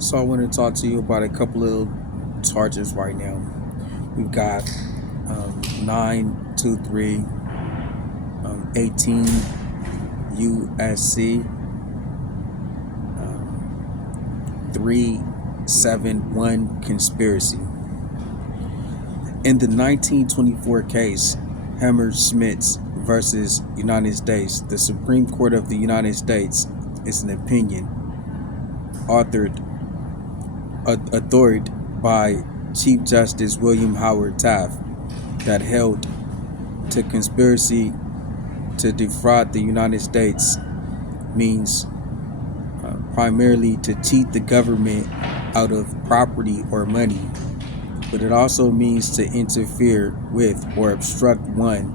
So I want to talk to you about a couple of charges right now. We've got 923 18 USC 371 conspiracy. In the 1924 case, Hammersmith versus United States, the Supreme Court of the United States is an opinion authored by Chief Justice William Howard Taft that held to conspiracy to defraud the United States means primarily to cheat the government out of property or money, but it also means to interfere with or obstruct one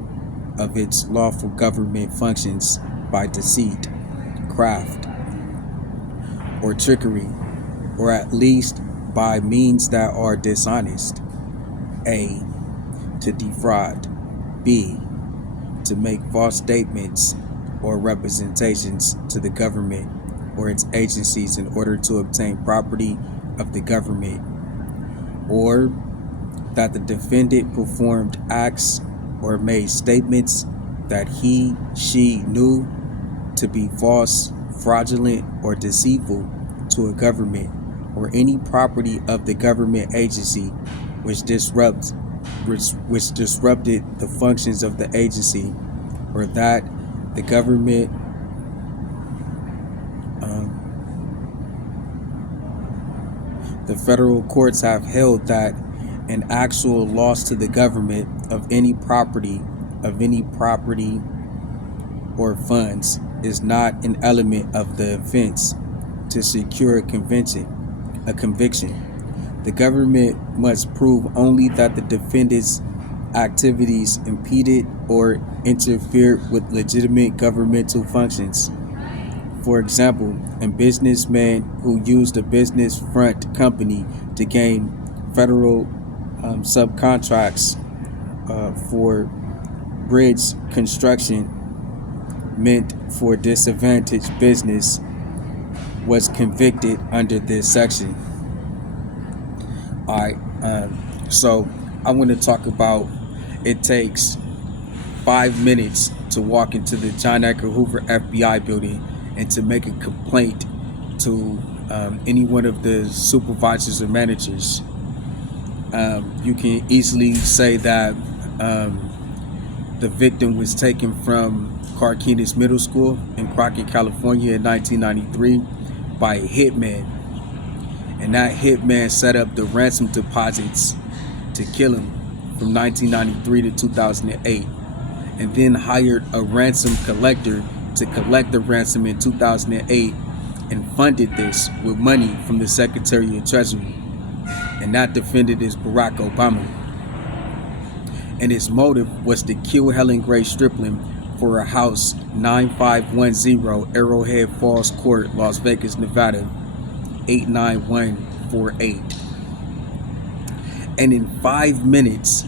of its lawful government functions by deceit, craft, or trickery, or at least by means that are dishonest. A. To defraud. B. To make false statements or representations to the government or its agencies in order to obtain property of the government, or that the defendant performed acts or made statements that she knew to be false, fraudulent, or deceitful to a government or any property of the government agency which disrupted the functions of the agency, or that the government the federal courts have held that an actual loss to the government of any property or funds is not an element of the offense to secure a conviction. The government must prove only that the defendant's activities impeded or interfered with legitimate governmental functions. For example, a businessman who used a business front company to gain federal subcontracts for bridge construction meant for disadvantaged business was convicted under this section. Alright, so I want to talk about it takes 5 minutes to walk into the John Edgar Hoover FBI building and to make a complaint to any one of the supervisors or managers. You can easily say that the victim was taken from Carquinez Middle School in Crockett, California in 1993 by a hitman. And that hitman set up the ransom deposits to kill him from 1993 to 2008, and then hired a ransom collector to collect the ransom in 2008 and funded this with money from the Secretary of Treasury. And that defendant is Barack Obama. And his motive was to kill Helen Grace Striplin for a house 9510 Arrowhead Falls Court, Las Vegas, Nevada 89148. And in 5 minutes,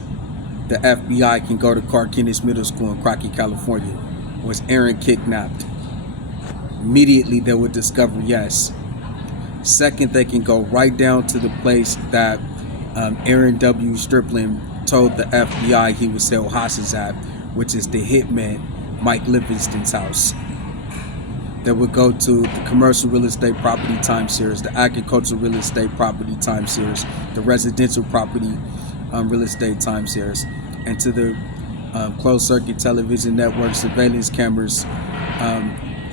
the FBI can go to Carquinez Middle School in Crockett, California. Was Aaron kidnapped? Immediately they would discover yes. Second, they can go right down to the place that Aaron W. Striplin told the FBI he was held hostage at, which is the hitman Mike Livingston's house. They would go to the commercial real estate property time series, the agricultural real estate property time series, the residential property real estate time series, and to the closed circuit television network surveillance cameras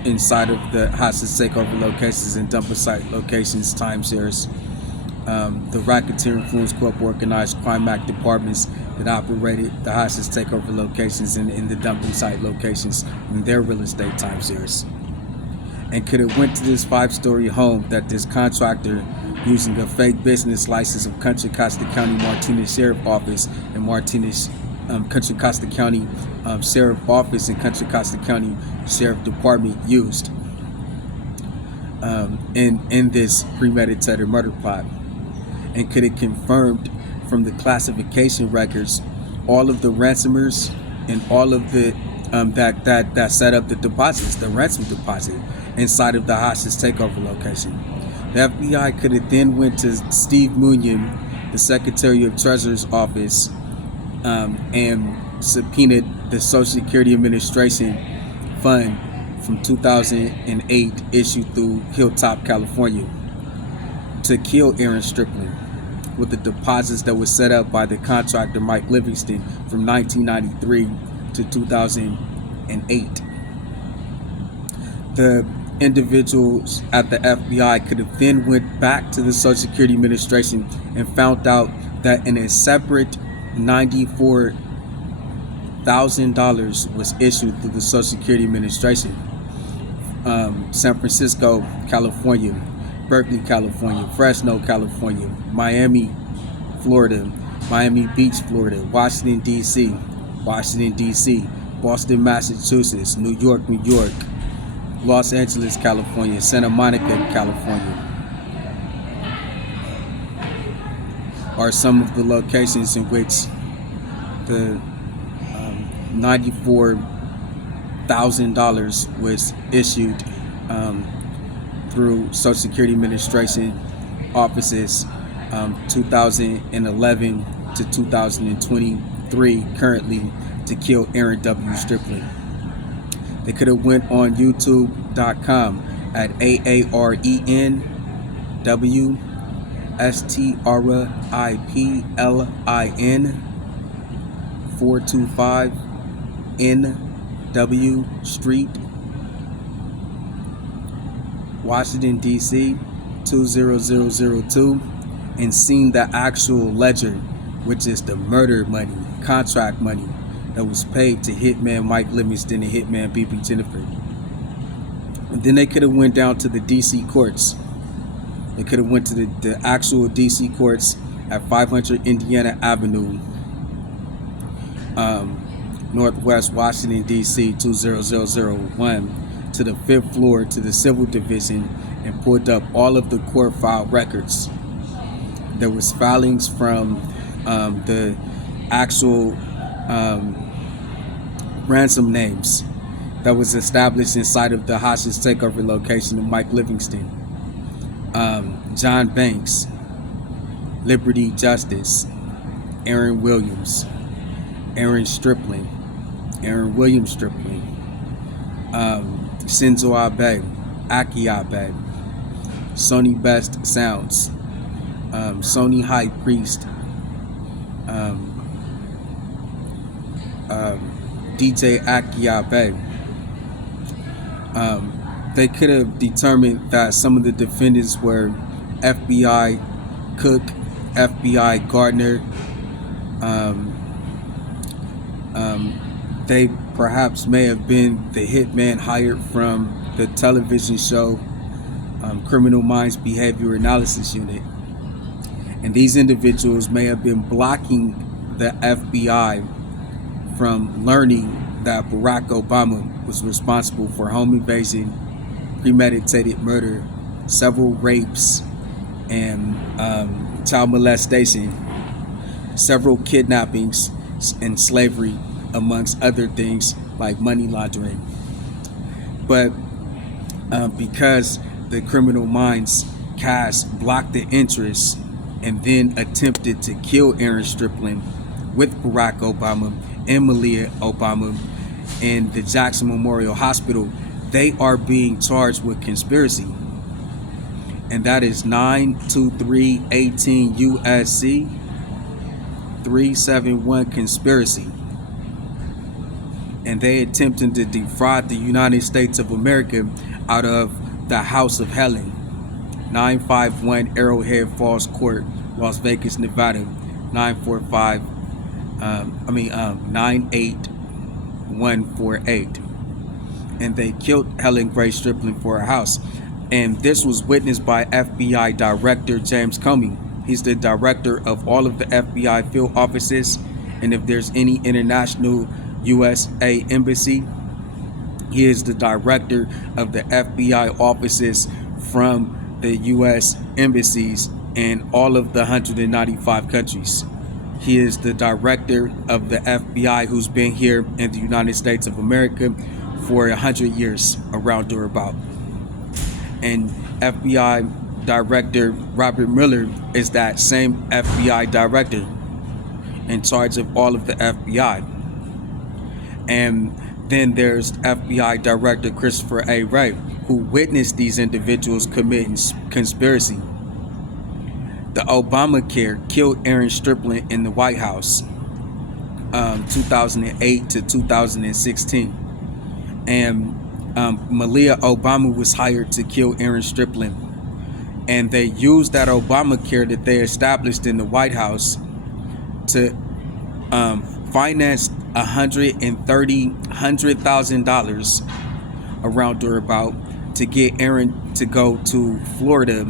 inside of the hostage takeover locations and dumper site locations time series. The Racketeer Influence Corp organized crime act departments that operated the hostage takeover locations in the dumping site locations in their real estate time series. And could have went to this 5-story home that this contractor, using a fake business license of Contra Costa County Martinez Sheriff Office and Martinez Contra Costa County Sheriff Office and Contra Costa County Sheriff Department used in this premeditated murder plot, and could have confirmed from the classification records all of the ransomers and all of the that set up the deposits, the ransom deposit inside of the hostage takeover location. The FBI could have then went to Steve Munyon, the Secretary of Treasury's office, and subpoenaed the Social Security Administration fund from 2008 issued through Hilltop, California, to kill Aaron Striplin with the deposits that were set up by the contractor Mike Livingston from 1993 to 2008. The individuals at the FBI could have then went back to the Social Security Administration and found out that in a separate $94,000 was issued through the Social Security Administration. San Francisco, California, Berkeley, California, Fresno, California, Miami, Florida, Miami Beach, Florida, Washington, D.C., Boston, Massachusetts, New York, Los Angeles, California, Santa Monica, California, are some of the locations in which the $94,000 was issued through Social Security Administration offices 2011 to 2023 currently to kill Aaron W. Striplin. They could have went on youtube.com at AAREN WSTRIPLIN 425 NW Street, Washington, D.C. 20002, and seen the actual ledger, which is the murder money, contract money that was paid to Hitman Mike Livingston and Hitman B.B. Jennifer. And then they could have went down to the D.C. courts. They could have went to the actual D.C. courts at 500 Indiana Avenue, Northwest Washington, D.C. 20001, to the 5th floor to the Civil Division, and pulled up all of the court file records. There was filings from the actual ransom names that was established inside of the hostage takeover location of Mike Livingston. John Banks, Liberty Justice, Aaron Williams, Aaron Striplin, Aaron Williams Striplin, Shinzo Abe, AKIE Abe, Sony Best Sounds, Sony High Priest, DJ AKIE Abe. They could have determined that some of the defendants were FBI Cook, FBI Gardner. They perhaps may have been the hitman hired from the television show Criminal Minds Behavior Analysis Unit. And these individuals may have been blocking the FBI from learning that Barack Obama was responsible for home invasion, premeditated murder, several rapes, and child molestation, several kidnappings, and slavery, amongst other things like money laundering. But because the Criminal Minds cast blocked the interest and then attempted to kill Aaron Striplin with Barack Obama and Malia Obama in the Jackson Memorial Hospital, they are being charged with conspiracy. And that is 92318 USC 371 conspiracy. And they attempting to defraud the United States of America out of the House of Helen, 951 Arrowhead Falls Court, Las Vegas, Nevada, 98148. And they killed Helen Grace Striplin for her house. And this was witnessed by FBI Director James Comey. He's the director of all of the FBI field offices, and if there's any international USA embassy, he is the director of the FBI offices from the US embassies in all of the 195 countries. He is the director of the FBI who's been here in the United States of America for 100 years, around or about. And FBI Director Robert Mueller is that same FBI director in charge of all of the FBI. And then there's FBI Director Christopher A. Wray, who witnessed these individuals committing conspiracy. The Obamacare killed Aaron Striplin in the White House, 2008 to 2016. And Malia Obama was hired to kill Aaron Striplin. And they used that Obamacare that they established in the White House to finance $100,000 around or about to get Aaron to go to Florida,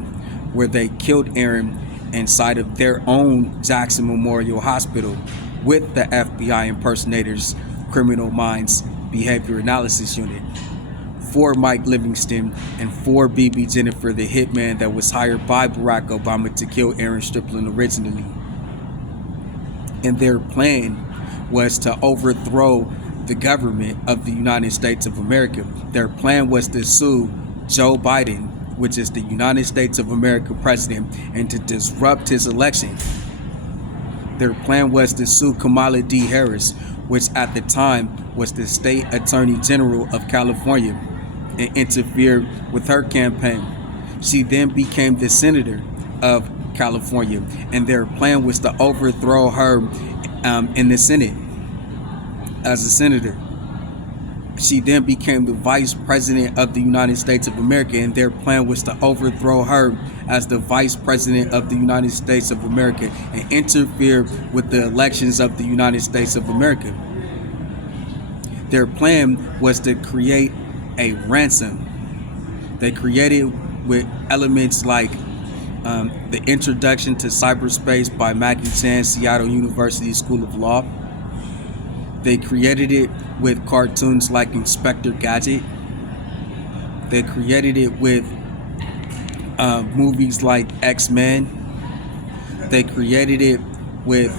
where they killed Aaron inside of their own Jackson Memorial Hospital with the FBI impersonators Criminal Minds Behavior Analysis Unit, for Mike Livingston and for BB Jennifer, the hitman that was hired by Barack Obama to kill Aaron Striplin originally. And their plan was to overthrow the government of the United States of America. Their plan was to sue Joe Biden, which is the United States of America president, and to disrupt his election. Their plan was to sue Kamala D. Harris, which at the time was the state attorney general of California, and interfere with her campaign. She then became the senator of California, and their plan was to overthrow her in the Senate as a senator. She then became the vice president of the United States of America, and their plan was to overthrow her as the vice president of the United States of America and interfere with the elections of the United States of America. Their plan was to create a ransom. They created with elements like the introduction to cyberspace by Maggie Chan, Seattle University School of Law. They created it with cartoons like Inspector Gadget. They created it with movies like X-Men. They created it with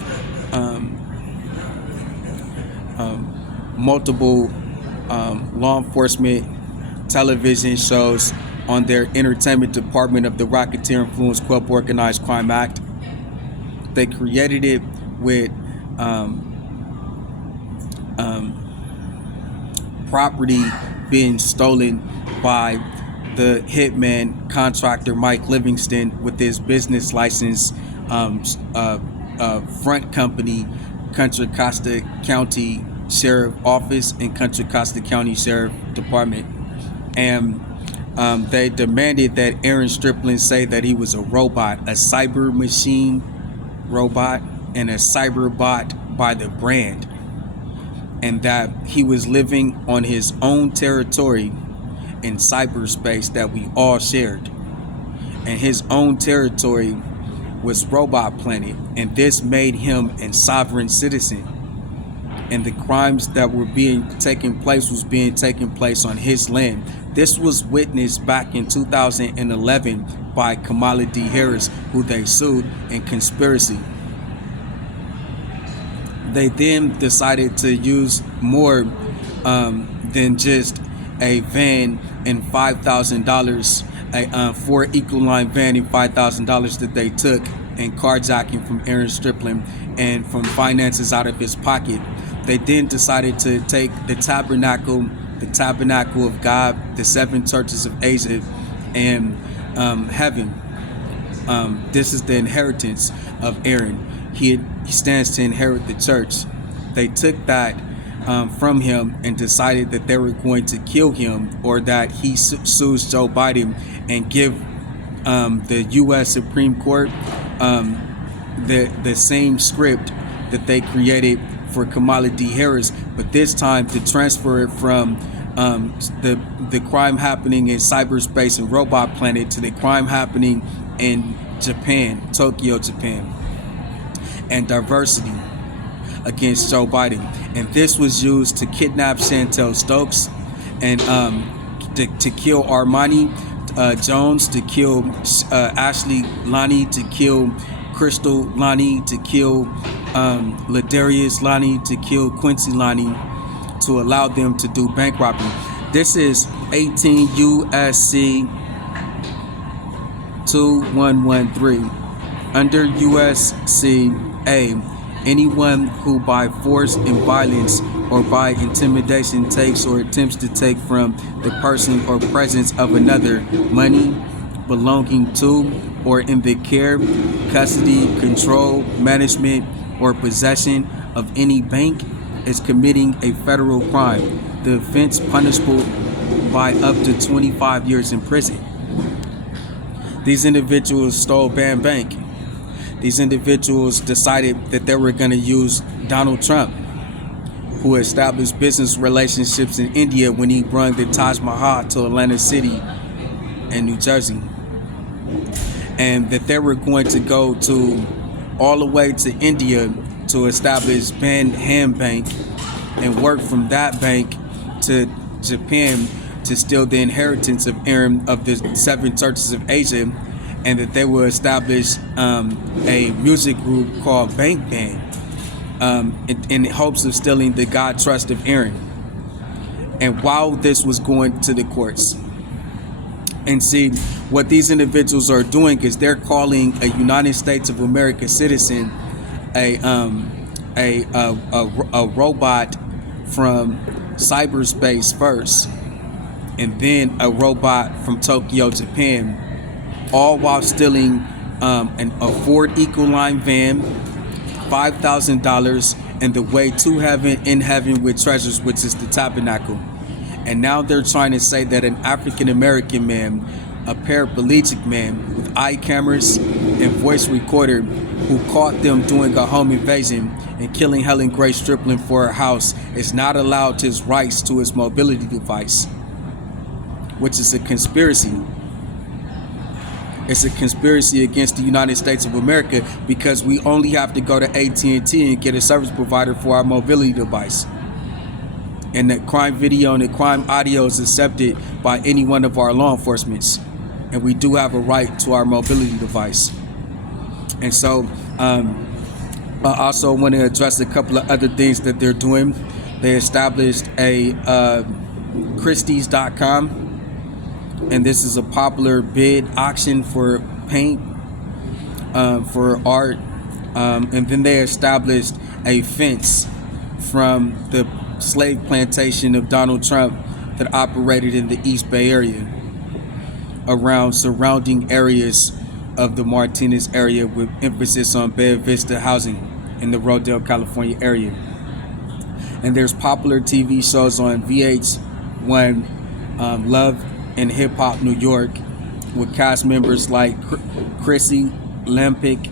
multiple law enforcement television shows on their entertainment department of the Racketeer Influence Club Organized Crime Act. They created it with property being stolen by the hitman contractor Mike Livingston with his business license front company, Contra Costa County Sheriff Office and Contra Costa County Sheriff Department. And they demanded that Aaron Striplin say that he was a robot, a cyber machine robot, and a cyber bot by the brand, and that he was living on his own territory in cyberspace that we all shared. And his own territory was Robot Planet, and this made him a sovereign citizen. And the crimes that were taking place on his land. This was witnessed back in 2011 by Kamala D. Harris, who they sued in conspiracy. They then decided to use more than just a van and $5,000, a Ford Ecoline van and $5,000 that they took and carjacking from Aaron Striplin and from finances out of his pocket. They then decided to take the tabernacle of God, the 7 churches of Asia, and heaven. This is the inheritance of Aaron. He stands to inherit the church. They took that from him and decided that they were going to kill him, or that he sues Joe Biden and give the U.S. Supreme Court the same script that they created for Kamala D. Harris, but this time to transfer it from the crime happening in cyberspace and Robot Planet to the crime happening in Japan, Tokyo, Japan, and diversity against Joe Biden. And this was used to kidnap Chantel Stokes and to kill Armani Jones, to kill Ashley Lonnie, to kill Crystal Lonnie, to kill Ladarius Lonnie, to kill Quincy Lonnie, to allow them to do bank robbery. This is 18 USC 2113. Under USC A, anyone who by force and violence or by intimidation takes or attempts to take from the person or presence of another money belonging to or in the care, custody, control, management, or possession of any bank is committing a federal crime. The offense punishable by up to 25 years in prison. These individuals stole Bam Bank. These individuals decided that they were going to use Donald Trump, who established business relationships in India when he brought the Taj Mahal to Atlantic City and New Jersey, and that they were going to go to all the way to India to establish Bandhan Bank and work from that bank to Japan to steal the inheritance of AAREN of the 7 churches of Asia, and that they will establish a music group called Bank Band in hopes of stealing the God trust of AAREN. And while this was going to the courts, and see, what these individuals are doing is they're calling a United States of America citizen a robot from cyberspace first, and then a robot from Tokyo, Japan, all while stealing a Ford Ecoline van, $5,000, and the way to heaven, in heaven with treasures, which is the tabernacle. And now they're trying to say that an African American man, a paraplegic man with eye cameras and voice recorder, who caught them doing a home invasion and killing Helen Grace Striplin for her house, is not allowed his rights to his mobility device, which is a conspiracy. It's a conspiracy against the United States of America, because we only have to go to AT&T and get a service provider for our mobility device. And that crime video and the crime audio is accepted by any one of our law enforcements. And we do have a right to our mobility device. And so I also want to address a couple of other things that they're doing. They established a Christie's.com, and this is a popular bid auction for paint, for art, and then they established a fence from the slave plantation of Donald Trump that operated in the East Bay area around surrounding areas of the Martinez area, with emphasis on Bella Vista housing in the Rodeo, California area. And there's popular TV shows on VH1, Love and Hip Hop New York, with cast members like Chrissy Lampic,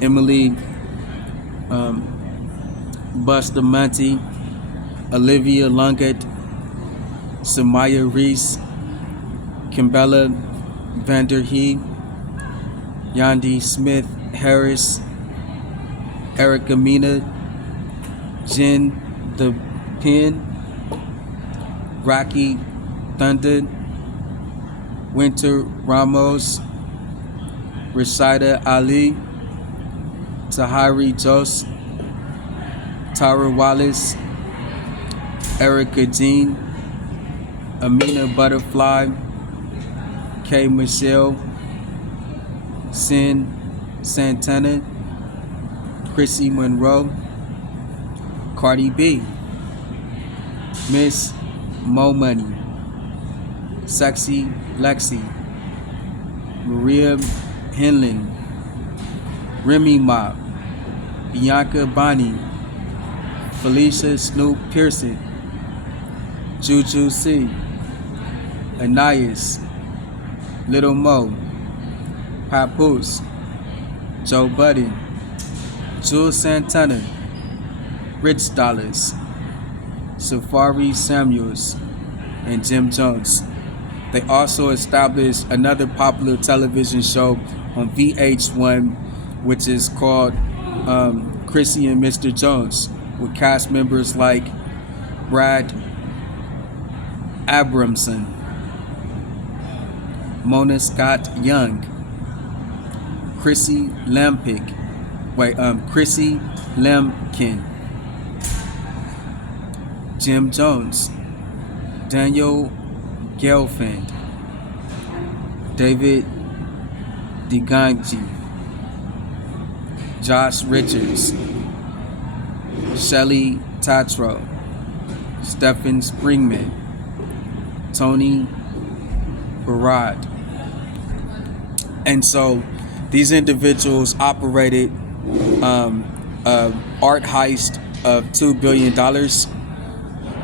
Emily Bustamante, Olivia Lungett, Samaya Reese, Kimbella Vanderhee, Yandi Smith Harris, Erica Mina, Jen the Pin, Rocky Thunder, Winter Ramos, Rashida Ali, Tahiri Jos, Tara Wallace, Erica Jean, Amina Butterfly, K. Michelle, Sin Santana, Chrissy Monroe, Cardi B, Miss Mo Money, Sexy Lexi, Maria Henlin, Remy Ma, Bianca Bonnie, Felicia Snoop Pearson, Juju C, Anais, Little Mo, Papoose, Joe Budden, Jules Santana, Rich Dollars, Safari Samuels, and Jim Jones. They also established another popular television show on VH1, which is called Chrissy and Mr. Jones, with cast members like Brad Abramson, Mona Scott Young, Chrissy Lampkin, Jim Jones, Daniel Gelfand, David Diganji, Josh Richards, Shelly Tatro, Stephen Springman, Tony Barad. And so these individuals operated art heist of $2 billion.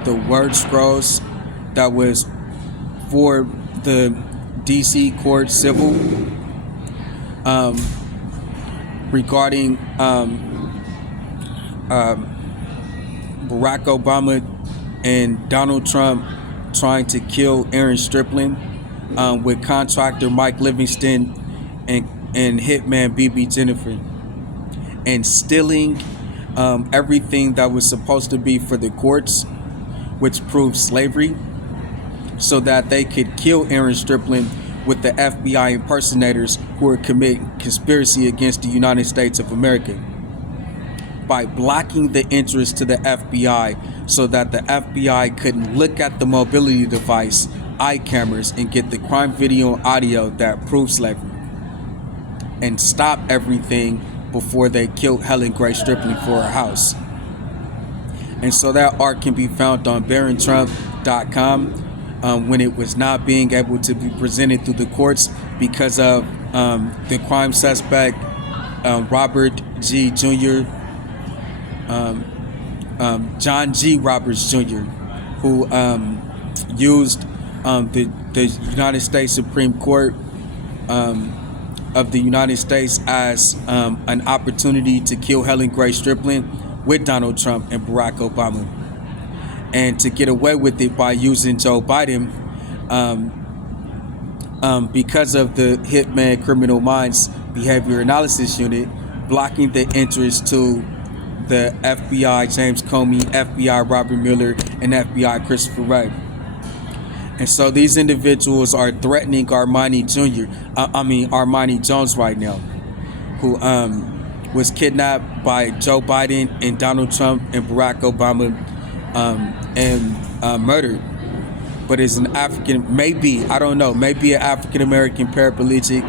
The word scrolls that was for the DC Court Civil regarding Barack Obama and Donald Trump trying to kill Aaron Striplin with contractor Mike Livingston and hitman BB Jennifer, and stealing everything that was supposed to be for the courts, which proved slavery, so that they could kill Aaron Striplin with the FBI impersonators who were committing conspiracy against the United States of America by blocking the entrance to the FBI so that the FBI couldn't look at the mobility device, eye cameras, and get the crime video and audio that proved slavery, and stop everything before they killed Helen Grace Striplin for her house. And so that art can be found on BarronTrump.com when it was not being able to be presented through the courts because of the crime suspect Robert G. Jr., John G. Roberts Jr., who used the United States Supreme Court of the United States as an opportunity to kill Helen Grace Striplin with Donald Trump and Barack Obama, and to get away with it by using Joe Biden because of the Hitman Criminal Minds Behavior Analysis Unit blocking the entrance to the FBI James Comey, FBI Robert Mueller, and FBI Christopher Wray. And so these individuals are threatening Armani Jones right now, who was kidnapped by Joe Biden and Donald Trump and Barack Obama and murdered, but is an African, maybe an African-American paraplegic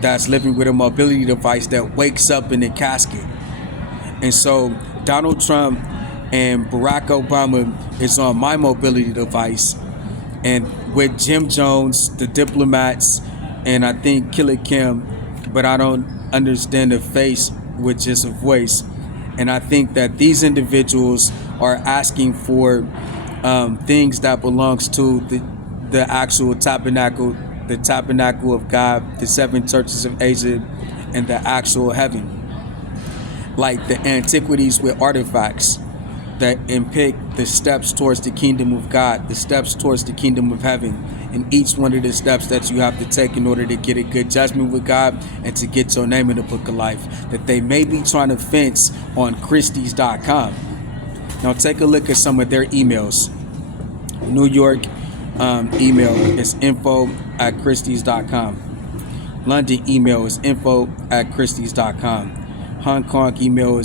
that's living with a mobility device that wakes up in a casket. And so Donald Trump and Barack Obama is on my mobility device, and with Jim Jones, the diplomats, and I think Killer Kim, but I don't understand the face with just a voice. And I think that these individuals are asking for things that belongs to the actual tabernacle, the tabernacle of God, the 7 churches of Asia, and the actual heaven, like the antiquities with artifacts that depict the steps towards the kingdom of God, the steps towards the kingdom of heaven, and each one of the steps that you have to take in order to get a good judgment with God and to get your name in the book of life, that they may be trying to fence on Christie's.com. Now take a look at some of their emails. New York email is info@Christie's.com. London email is info@Christie's.com. Hong Kong email is